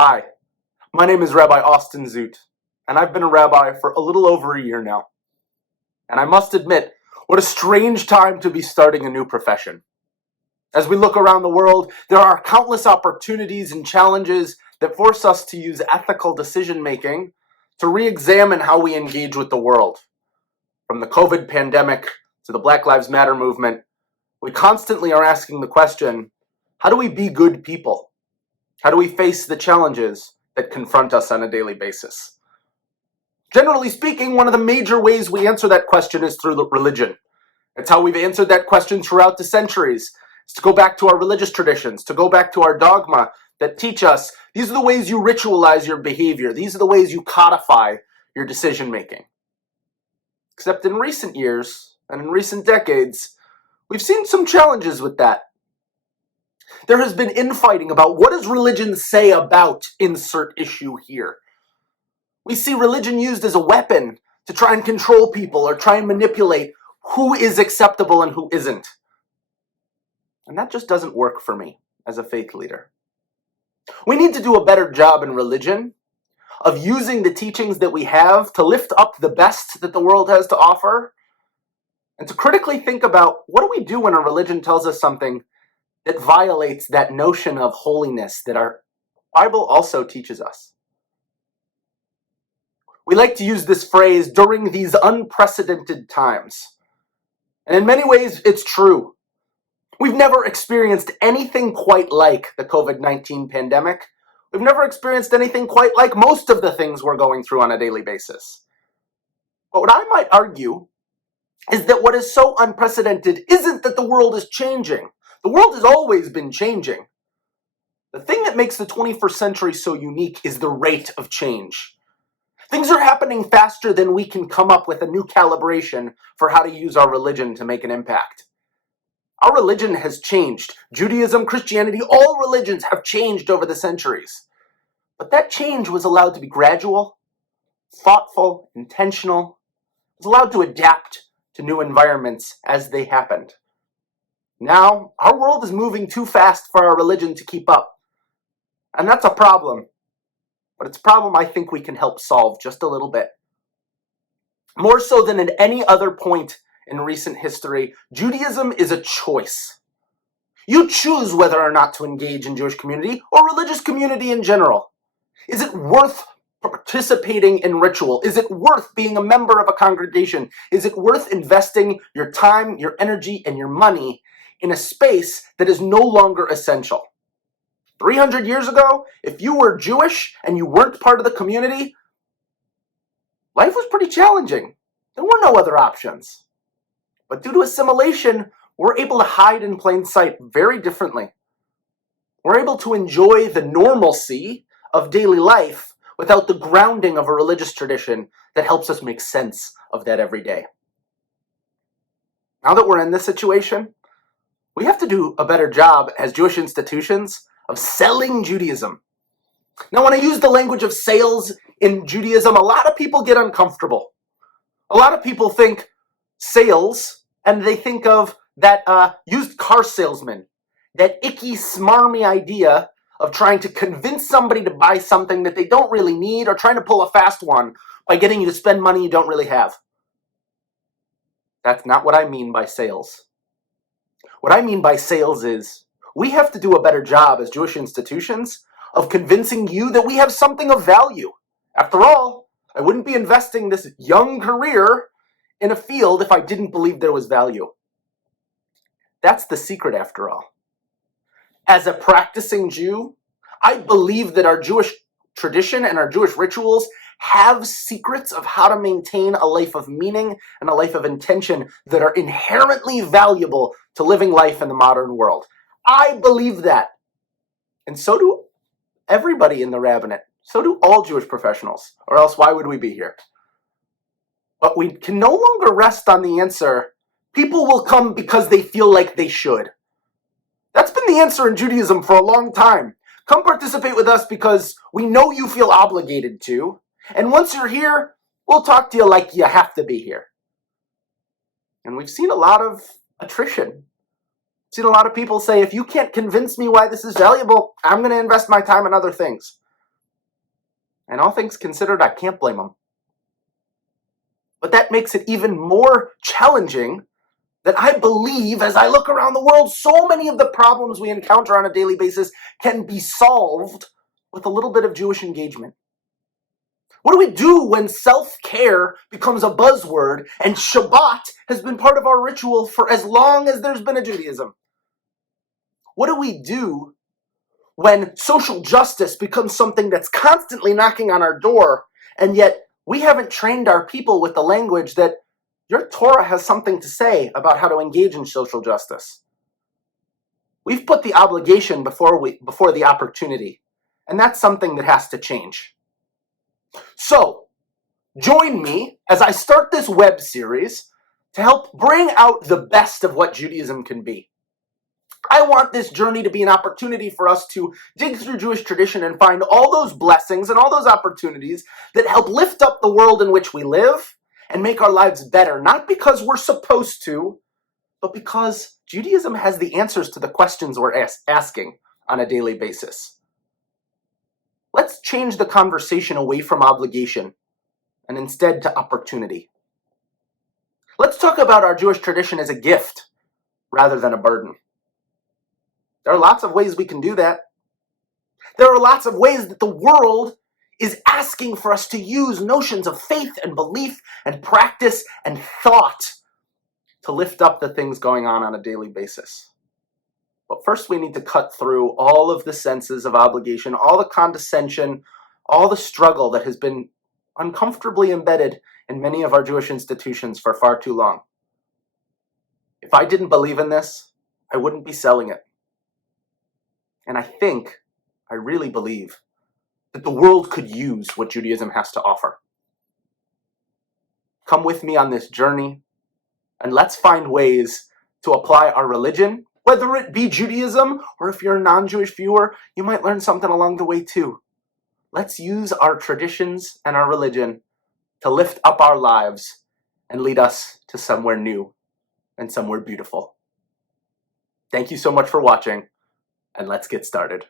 Hi, my name is Rabbi Zoot, and I've been a rabbi for a little over a year now. And I must admit, what a strange time to be starting a new profession. As we look around the world, there are countless opportunities and challenges that force us to use ethical decision-making to re-examine how we engage with the world. From the COVID pandemic to the Black Lives Matter movement, we constantly are asking the question, how do we be good people? How do we face the challenges that confront us on a daily basis? Generally speaking, one of the major ways we answer that question is through religion. It's how we've answered that question throughout the centuries. It's to go back to our religious traditions, to go back to our dogma that teach us these are the ways you ritualize your behavior. These are the ways you codify your decision making. Except in recent years and in recent decades, we've seen some challenges with that. There has been infighting about what does religion say about insert issue here. We see religion used as a weapon to try and control people or try and manipulate who is acceptable and who isn't. And that just doesn't work for me as a faith leader. We need to do a better job in religion of using the teachings that we have to lift up the best that the world has to offer and to critically think about what do we do when a religion tells us something that violates that notion of holiness that our Bible also teaches us. We like to use this phrase during these unprecedented times. And in many ways, it's true. We've never experienced anything quite like the COVID-19 pandemic. We've never experienced anything quite like most of the things we're going through on a daily basis. But what I might argue is that what is so unprecedented isn't that the world is changing. The world has always been changing. The thing that makes the 21st century so unique is the rate of change. Things are happening faster than we can come up with a new calibration for how to use our religion to make an impact. Our religion has changed. Judaism, Christianity, all religions have changed over the centuries. But that change was allowed to be gradual, thoughtful, intentional. It was allowed to adapt to new environments as they happened. Now, our world is moving too fast for our religion to keep up. And that's a problem. But it's a problem I think we can help solve just a little bit. More so than at any other point in recent history, Judaism is a choice. You choose whether or not to engage in Jewish community or religious community in general. Is it worth participating in ritual? Is it worth being a member of a congregation? Is it worth investing your time, your energy, and your money in a space that is no longer essential? 300 years ago, if you were Jewish and you weren't part of the community, life was pretty challenging. There were no other options. But due to assimilation, we're able to hide in plain sight very differently. We're able to enjoy the normalcy of daily life without the grounding of a religious tradition that helps us make sense of that every day. Now that we're in this situation, we have to do a better job as Jewish institutions of selling Judaism. Now, when I use the language of sales in Judaism, a lot of people get uncomfortable. A lot of people think sales, and they think of that used car salesman, that icky, smarmy idea of trying to convince somebody to buy something that they don't really need or trying to pull a fast one by getting you to spend money you don't really have. That's not what I mean by sales. What I mean by sales is we have to do a better job as Jewish institutions of convincing you that we have something of value. After all, I wouldn't be investing this young career in a field if I didn't believe there was value. That's the secret, after all. As a practicing Jew, I believe that our Jewish tradition and our Jewish rituals have secrets of how to maintain a life of meaning and a life of intention that are inherently valuable to living life in the modern world. I believe that. And so do everybody in the rabbinate. So do all Jewish professionals. Or else why would we be here? But we can no longer rest on the answer, people will come because they feel like they should. That's been the answer in Judaism for a long time. Come participate with us because we know you feel obligated to. And once you're here, we'll talk to you like you have to be here. And we've seen a lot of attrition. Seen a lot of people say, if you can't convince me why this is valuable, I'm going to invest my time in other things. And all things considered, I can't blame them. But that makes it even more challenging that I believe, as I look around the world, so many of the problems we encounter on a daily basis can be solved with a little bit of Jewish engagement. What do we do when self-care becomes a buzzword and Shabbat has been part of our ritual for as long as there's been a Judaism? What do we do when social justice becomes something that's constantly knocking on our door, and yet we haven't trained our people with the language that your Torah has something to say about how to engage in social justice? We've put the obligation before the opportunity, and that's something that has to change. So, join me as I start this web series to help bring out the best of what Judaism can be. I want this journey to be an opportunity for us to dig through Jewish tradition and find all those blessings and all those opportunities that help lift up the world in which we live and make our lives better, not because we're supposed to, but because Judaism has the answers to the questions we're asking on a daily basis. Let's change the conversation away from obligation and instead to opportunity. Let's talk about our Jewish tradition as a gift rather than a burden. There are lots of ways we can do that. There are lots of ways that the world is asking for us to use notions of faith and belief and practice and thought to lift up the things going on a daily basis. But first we need to cut through all of the senses of obligation, all the condescension, all the struggle that has been uncomfortably embedded in many of our Jewish institutions for far too long. If I didn't believe in this, I wouldn't be selling it. And I really believe, that the world could use what Judaism has to offer. Come with me on this journey, and let's find ways to apply our religion, whether it be Judaism, or if you're a non-Jewish viewer, you might learn something along the way too. Let's use our traditions and our religion to lift up our lives and lead us to somewhere new and somewhere beautiful. Thank you so much for watching, and let's get started.